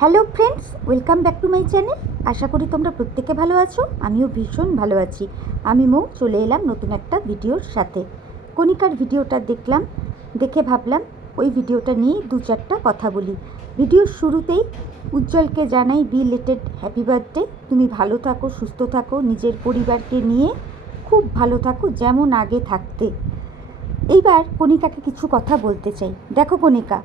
Hello friends, welcome back to my channel. আশা করি তোমরা প্রত্যেকে ভালো আছো। আমিও ভীষণ ভালো আছি। আমি মৌ চলে এলাম নতুন একটা ভিডিওর সাথে। কণিকার ভিডিওটা দেখলাম, দেখে ভাবলাম ওই ভিডিওটা নিয়ে দু চারটা কথা বলি। ভিডিওর শুরুতেই উজ্জ্বলকে জানাই বিলেটেড হ্যাপি বার্থডে। তুমি ভালো থাকো, সুস্থ থাকো, নিজের পরিবারকে নিয়ে খুব ভালো থাকো, যেমন আগে থাকতে। এইবার কণিকাকে কিছু কথা বলতে চাই। দেখো কণিকা,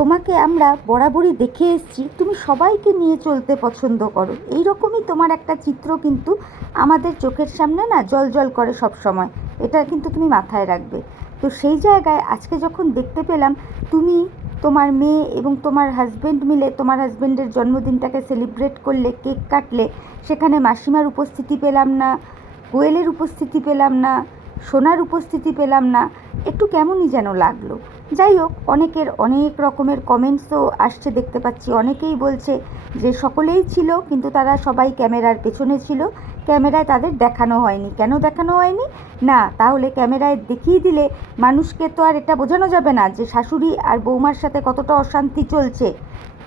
তোমাকে আমরা বরাবরই দেখে এসেছি তুমি সবাইকে নিয়ে চলতে পছন্দ করো। এই রকমই তোমার একটা চিত্র কিন্তু আমাদের চোখের সামনে না জল জল করে সব সময়। এটা কিন্তু তুমি মাথায় রাখবে। তো সেই জায়গায় আজকে যখন দেখতে পেলাম তুমি তোমার মেয়ে এবং তোমার হাজব্যান্ড মিলে তোমার হাজব্যান্ডের জন্মদিনটাকে সেলিব্রেট করলে, কেক কাটলে, সেখানে মাসিমার উপস্থিতি পেলাম না, কোয়েলের উপস্থিতি পেলাম না, সোনার উপস্থিতি পেলাম না, একটু কেমনই যেন লাগলো। যাই হোক, অনেকের অনেক রকমের কমেন্টসও আসছে দেখতে পাচ্ছি। অনেকেই বলছে যে সকলেই ছিল কিন্তু তারা সবাই ক্যামেরার পেছনে ছিল, ক্যামেরায় তাদের দেখানো হয়নি। কেন দেখানো হয়নি? না, তাহলে ক্যামেরায় দেখিয়ে দিলে মানুষকে তো আর এটা বোঝানো যাবে না যে শাশুড়ি আর বৌমার সাথে কতটা অশান্তি চলছে।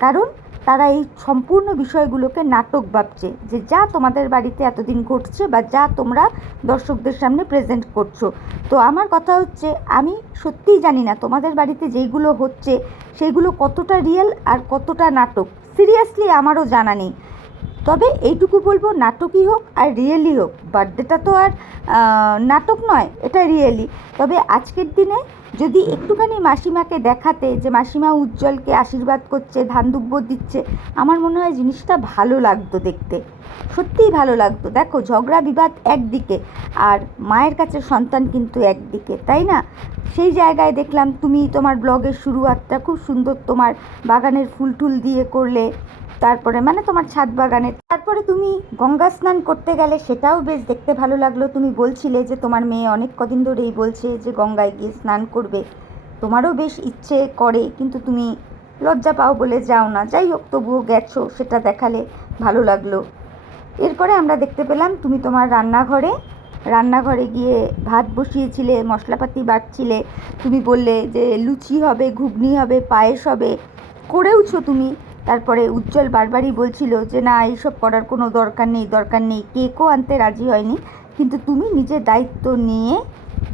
কারণ তারা এই সম্পূর্ণ বিষয়গুলোকে নাটক ভাবছে, যে যা তোমাদের বাড়িতে এতদিন ঘটছে বা যা তোমরা দর্শকদের সামনে প্রেজেন্ট করছো। তো আমার কথা হচ্ছে, আমি সত্যিই জানি না তোমাদের বাড়িতে যেইগুলো হচ্ছে সেইগুলো কতটা রিয়েল আর কতটা নাটক। সিরিয়াসলি আমারও জানা নেই। তবে এইটুকু বলবো, নাটকই হোক আর রিয়েলি হোক, বার্থডেটা তো আর নাটক নয়, এটা রিয়েলি। তবে আজকের দিনে যদি একটুখানি মাসিমাকে দেখাতে যে মাসিমা উজ্জ্বলকে আশীর্বাদ করছে, ধান দুব্য দিচ্ছে, আমার মনে হয় জিনিসটা ভালো লাগতো দেখতে, সত্যিই ভালো লাগতো। দেখো, ঝগড়া বিবাদ একদিকে আর মায়ের কাছে সন্তান কিন্তু একদিকে, তাই না? সেই জায়গায় দেখলাম তুমি তোমার ব্লগের শুরুয়াতটা খুব সুন্দর তোমার বাগানের ফুল টুল দিয়ে করলে, তারপরে মানে তোমার ছাদ বাগানে, তারপরে তুমি গঙ্গা স্নান করতে গেলে, সেটাও বেশ দেখতে ভালো লাগলো। তুমি বলছিলে যে তোমার মেয়ে অনেক কদিন ধরেই বলছে যে গঙ্গায় গিয়ে স্নান করবে, তোমারও বেশ ইচ্ছে করে কিন্তু তুমি লজ্জা পাও বলে যাও না। যাই হোক, তবুও গেছো, সেটা দেখালে ভালো লাগলো। এরপরে আমরা দেখতে পেলাম তুমি তোমার রান্নাঘরে গিয়ে ভাত বসিয়েছিলে, মশলাপাতি বাটছিলে। তুমি বললে যে লুচি হবে, ঘুগনি হবে, পায়েস হবে, করেওছো তুমি। তারপরে উজ্জ্বল বারবারই বলছিল যে না, এইসব করার কোনো দরকার নেই। কেকও আনতে রাজি হয়নি, কিন্তু তুমি নিজের দায়িত্ব নিয়ে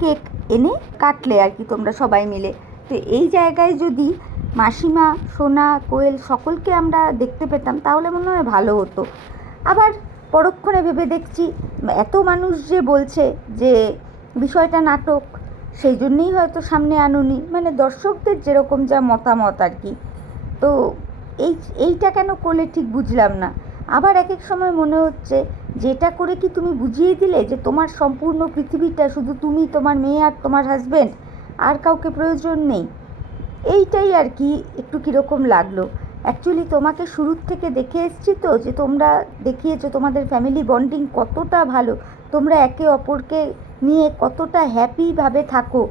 কেক এনে কাটলে আর কি, তোমরা সবাই মিলে। তো এই জায়গায় যদি মাসিমা, সোনা, কোয়েল সকলকে আমরা দেখতে পেতাম তাহলে মনে হয় ভালো হতো। আবার পরক্ষণে ভেবে দেখছি এত মানুষ যে বলছে যে বিষয়টা নাটক, সেই জন্যেই হয়তো সামনে আনুনি, মানে দর্শকদের যেরকম যা মতামত আর কি। তো এইটা কেন করলে ঠিক বুঝলাম না। আবার এক এক সময় মনে হচ্ছে যে এটা করে কি তুমি বুঝিয়ে দিলে যে তোমার সম্পূর্ণ পৃথিবীটা শুধু তুমি, তোমার মেয়ে আর তোমার হাজব্যান্ড, আর কাউকে প্রয়োজন নেই। এইটাই আর কি একটু কীরকম লাগলো। অ্যাকচুয়ালি তোমাকে শুরুর থেকে দেখে এসছি তো, যে তোমরা দেখিয়েছো তোমাদের ফ্যামিলি বন্ডিং কতটা ভালো, তোমরা একে অপরকে নিয়ে কতটা হ্যাপিভাবে থাকো।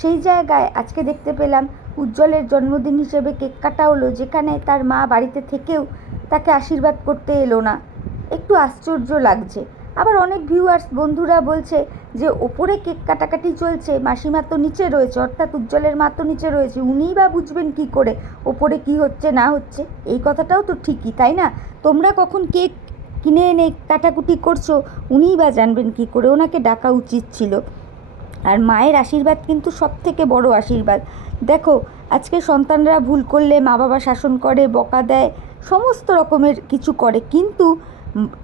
সেই জায়গায় আজকে দেখতে পেলাম উজ্জ্বলের জন্মদিন হিসেবে কেক কাটা হলো, যেখানে তার মা বাড়িতে থেকেও তাকে আশীর্বাদ করতে এলো না। একটু আশ্চর্য লাগছে। আবার অনেক ভিউয়ার্স বন্ধুরা বলছে যে ওপরে কেক কাটাকাটি চলছে, মাসিমা তো নিচে রয়েছে, অর্থাৎ উজ্জ্বলের মা তো নিচে রয়েছে, উনিই বা বুঝবেন কী করে ওপরে কী হচ্ছে না হচ্ছে। এই কথাটাও তো ঠিকই, তাই না? তোমরা কখন কেক কিনে এনে কাটাকুটি করছো, উনিই বা জানবেন কী করে, ওনাকে ডাকা উচিত ছিল। আর মায়ের আশীর্বাদ কিন্তু সব থেকে বড় আশীর্বাদ। দেখো, আজকে সন্তানরা ভুল করলে মা বাবা শাসন করে, বকা দেয়, সমস্ত রকমের কিছু করে, কিন্তু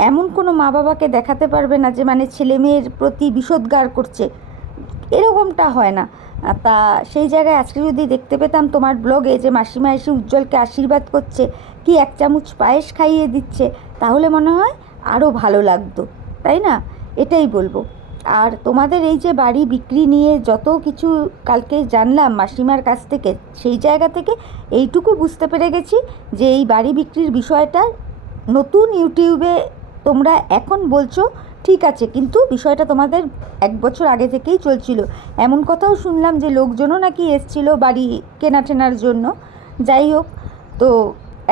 এমন কোনো মা বাবাকে দেখাতে পারবে না যে মানে ছেলে মেয়ের প্রতি বিষোদ্গার করছে, এরকমটা হয় না। তা সেই জায়গায় আজকে যদি দেখতে পেতাম তোমার ব্লগে যে মাসিমা এসে উজ্জ্বলকে আশীর্বাদ করছে, কি এক চামচ পায়েস খাইয়ে দিচ্ছে, তাহলে মনে হয় আরও ভালো লাগতো, তাই না? এটাই বলবো। আর তোমাদের এই যে বাড়ি বিক্রি নিয়ে যত কিছু কালকে জানলাম মাসিমার কাছ থেকে, সেই জায়গা থেকে এইটুকু বুঝতে পেরে গেছি যে এই বাড়ি বিক্রির বিষয়টা নতুন ইউটিউবে তোমরা এখন বলছো, ঠিক আছে, কিন্তু বিষয়টা তোমাদের 1 বছর আগে থেকেই চলছিল। এমন কথাও শুনলাম যে লোকজনও নাকি এসেছিলো বাড়ি কেনাটেনার জন্য। যাই হোক, তো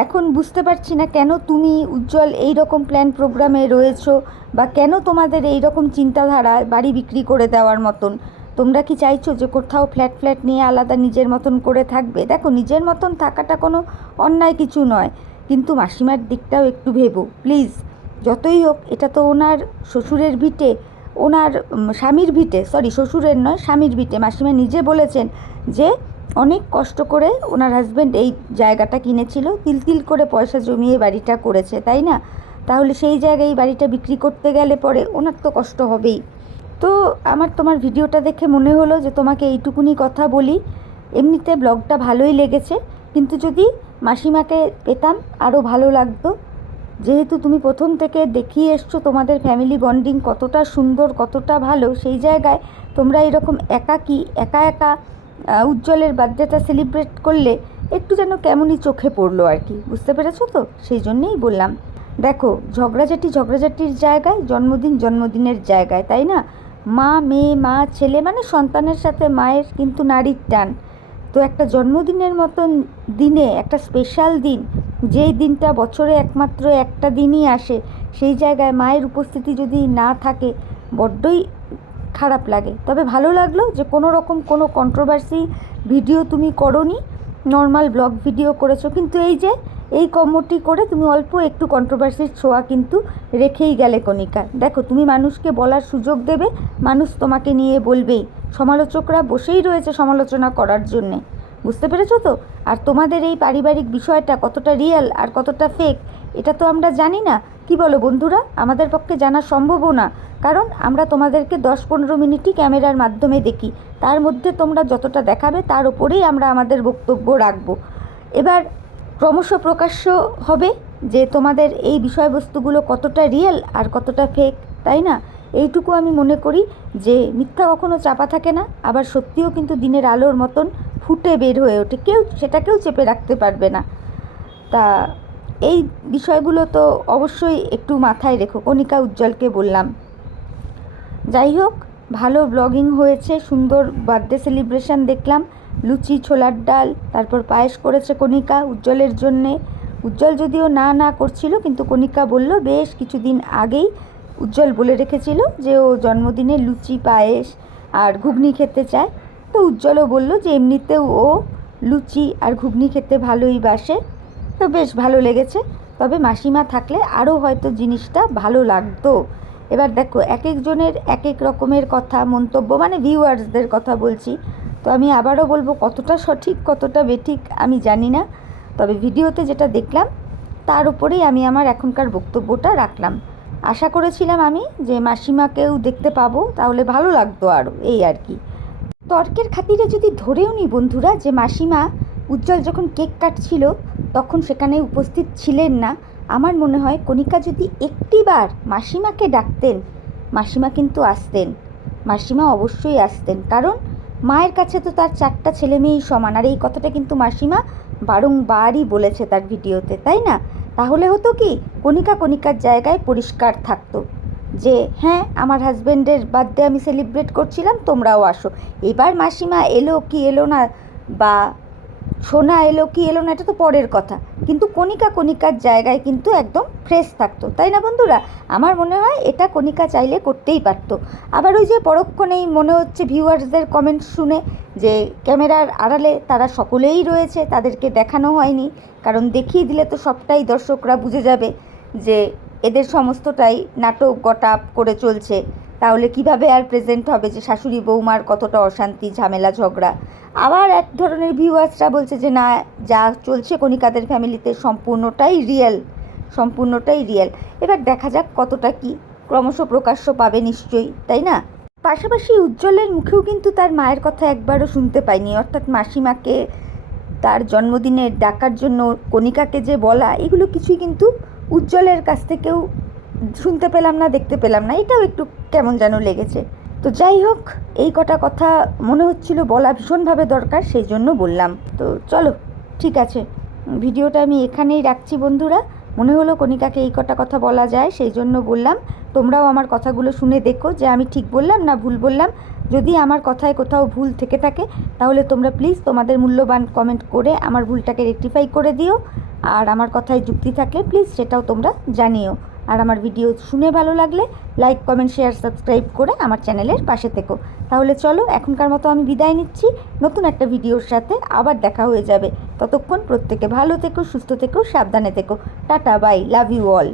এখন বুঝতে পারছি না কেন তুমি উজ্জ্বল এই রকম প্ল্যান প্রোগ্রামে রয়েছো, বা কেন তোমাদের এই রকম চিন্তাধারা বাড়ি বিক্রি করে দেওয়ার মতন। তোমরা কি চাইছো যে কোথাও ফ্ল্যাট নিয়ে আলাদা নিজের মতন করে থাকবে? দেখো, নিজের মতন থাকাটা কোনো অন্যায় কিছু নয়, কিন্তু মাসিমার দিকটাও একটু ভেবো প্লিজ। যতই হোক এটা তো ওনার শ্বশুরের ভিটে, ওনার স্বামীর ভিটে, সরি শ্বশুরের নয় স্বামীর ভিটে। মাসিমা নিজে বলেছেন যে অনেক কষ্ট করে ওনার হাজব্যান্ড এই জায়গাটা কিনেছিল, তিল তিল করে পয়সা জমিয়ে বাড়িটা করেছে, তাই না? তাহলে সেই জায়গায় এই বাড়িটা বিক্রি করতে গেলে পরে ওনার তো কষ্ট হবেই। তো আমার তোমার ভিডিওটা দেখে মনে হলো যে তোমাকে এইটুকুনি কথা বলি। এমনিতে ব্লগটা ভালোই লেগেছে, কিন্তু যদি মাসিমাকে পেতাম আরও ভালো লাগতো। যেহেতু তুমি প্রথম থেকে দেখিয়ে এসছো তোমাদের ফ্যামিলি বন্ডিং কতটা সুন্দর, কতটা ভালো, সেই জায়গায় তোমরা এরকম একাকী একা একা উজ্জ্বলের বার্থডেটা সেলিব্রেট করলে একটু যেন কেমনই চোখে পড়লো আর কি, বুঝতে পেরেছো তো? সেই জন্যেই বললাম। দেখো, ঝগড়াঝাটির জায়গায়, জন্মদিনের জায়গায়, তাই না? মা মেয়ে, মা ছেলে, মানে সন্তানের সাথে মায়ের কিন্তু নারীর টান। তো একটা জন্মদিনের মতন দিনে, একটা স্পেশাল দিন, যেই দিনটা বছরে একমাত্র একটা দিনই আসে, সেই জায়গায় মায়ের উপস্থিতি যদি না থাকে বড্ডই খারাপ লাগে। তবে ভালো লাগলো যে কোনো রকম কোনো কন্ট্রোভার্সি ভিডিও তুমি করোনি, নর্মাল ব্লগ ভিডিও করেছো। কিন্তু এই যে এই কর্মটি করে তুমি অল্প একটু কন্ট্রোভার্সির ছোঁয়া কিন্তু রেখেই গেলে কণিকা। দেখো, তুমি মানুষকে বলার সুযোগ দেবে, মানুষ তোমাকে নিয়ে বলবেই, সমালোচকরা বসেই রয়েছে সমালোচনা করার জন্যে, বুঝতে পেরেছো তো? আর তোমাদের এই পারিবারিক বিষয়টা কতটা রিয়েল আর কতটা ফেক এটা তো আমরা জানি না। কি বলো বন্ধুরা? আমাদের পক্ষে জানা সম্ভবও না, কারণ আমরা তোমাদেরকে 10-15 মিনিটই ক্যামেরার মাধ্যমে দেখি, তার মধ্যে তোমরা যতটা দেখাবে তার উপরেই আমরা আমাদের বক্তব্য রাখবো। এবার ক্রমশ প্রকাশ্য হবে যে তোমাদের এই বিষয়বস্তুগুলো কতটা রিয়েল আর কতটা ফেক, তাই না? এইটুকু আমি মনে করি যে মিথ্যা কখনো চাপা থাকে না, আবার সত্যিও কিন্তু দিনের আলোর মতন ফুটে বের হয়ে ওঠে, সেটাকেও চেপে রাখতে পারবে না। তা এই বিষয়গুলো তো অবশ্যই একটু মাথায় রেখো, কণিকা উজ্জ্বলকে বললাম। যাই হোক, ভালো ব্লগিং হয়েছে, সুন্দর বার্থডে সেলিব্রেশন দেখলাম, লুচি, ছোলার ডাল, তারপর পায়েস করেছে কণিকা উজ্জ্বলের জন্যে। উজ্জ্বল যদিও না করছিল, কিন্তু কণিকা বলল বেশ কিছুদিন আগেই উজ্জ্বল বলে রেখেছিল যে ও জন্মদিনে লুচি, পায়েস আর ঘুগনি খেতে চায়। তো উজ্জ্বলও বলল যে এমনিতেও ও লুচি আর ঘুগনি খেতে ভালোই বাসে। তো বেশ ভালো লেগেছে, তবে মাসিমা থাকলে আরও হয়তো জিনিসটা ভালো লাগতো। এবার দেখো, এক একজনের এক এক রকমের কথা, মন্তব্য, মানে ভিউয়ার্সদের কথা বলছি। তো আমি আবারও বলবো, কতটা সঠিক কতটা বেঠিক আমি জানি না, তবে ভিডিওতে যেটা দেখলাম তার উপরেই আমি আমার এখনকার বক্তব্যটা রাখলাম। আশা করেছিলাম আমি যে মাসিমাকেও দেখতে পাবো, তাহলে ভালো লাগতো আরও, এই আর কি। তর্কের খাতিরে যদি ধরেও নিই বন্ধুরা যে মাসিমা উজ্জ্বল যখন কেক কাটছিল তখন সেখানে উপস্থিত ছিলেন না, আমার মনে হয় কণিকা যদি একটিবার মাসিমাকে ডাকতেন, মাসিমা কিন্তু আসতেন, মাসিমা অবশ্যই আসতেন। কারণ মায়ের কাছে তো তার 4টা ছেলে মেয়েই সমান, আর এই কথাটা কিন্তু মাসিমা বারংবারই বলেছে তার ভিডিওতে, তাই না? তাহলে হতো কি, কণিকার জায়গায় পরিষ্কার থাকতো যে হ্যাঁ, আমার হাজব্যান্ডের বার্থডে আমি সেলিব্রেট করছিলাম, তোমরাও আসো। এবার মাসিমা এলো কি এলো না, বা সোনা এলো কি এলো না, এটা তো পরের কথা, কিন্তু কণিকার জায়গায় কিন্তু একদম ফ্রেশ থাকতো, তাই না বন্ধুরা? আমার মনে হয় এটা কণিকা চাইলে করতেই পারতো। আবার ওই যে পরক্ষণেই মনে হচ্ছে ভিউয়ার্সদের কমেন্ট শুনে যে ক্যামেরার আড়ালে তারা সকলেই রয়েছে, তাদেরকে দেখানো হয়নি, কারণ দেখিয়ে দিলে তো সবটাই দর্শকরা বুঝে যাবে যে এদের সমস্তটাই নাটক গটাপ করে চলছে। তাহলে কিভাবে আর প্রেজেন্ট হবে যে শাশুড়ি বৌমার কতটা অশান্তি, ঝামেলা, ঝগড়া। আবার এক ধরনের ভিউয়ার্সরা বলছে যে না, যা চলছে কণিকাদের ফ্যামিলিতে সম্পূর্ণটাই রিয়েল। এবার দেখা যাক কতটা কি, ক্রমশ প্রকাশ্য পাবে নিশ্চয়ই, তাই না? পাশাপাশি উজ্জ্বলের মুখেও কিন্তু তার মায়ের কথা একবারও শুনতে পাইনি, অর্থাৎ মাসিমাকে তার জন্মদিনে ডাকার জন্য কণিকাকে যে বলা, এগুলো কিছুই কিন্তু উজ্জ্বলের কাছ থেকেও শুনতে পেলাম না, দেখতে পেলাম না। এটাও একটু কেমন যেন লেগেছে। তো যাই হোক, এই কটা কথা মনে হচ্ছিল বলা ভীষণভাবে দরকার, সেই জন্য বললাম। তো চলো, ঠিক আছে, ভিডিওটা আমি এখানেই রাখছি বন্ধুরা। মনে হলো কণিকাকে এই কটা কথা বলা যায়, সেই জন্য বললাম। তোমরাও আমার কথাগুলো শুনে দেখো যে আমি ঠিক বললাম না ভুল বললাম। যদি আমার কথায় কোথাও ভুল থেকে থাকে তাহলে তোমরা প্লিজ তোমাদের মূল্যবান কমেন্ট করে আমার ভুলটাকে রেকটিফাই করে দিও, আর আমার কথায় যুক্তি থাকলে প্লিজ সেটাও তোমরা জানিও। আর আমার ভিডিও শুনে ভালো লাগলে লাইক, কমেন্ট, শেয়ার, সাবস্ক্রাইব করে আমার চ্যানেলের পাশে থেকো। তাহলে চলো এখনকার মতো আমি বিদায় নিচ্ছি। নতুন একটা ভিডিওর সাথে আবার দেখা হয়ে যাবে। ততক্ষণ প্রত্যেকে ভালো থেকো, সুস্থ থেকো, সাবধানে থেকো। Tata, bye, love you all.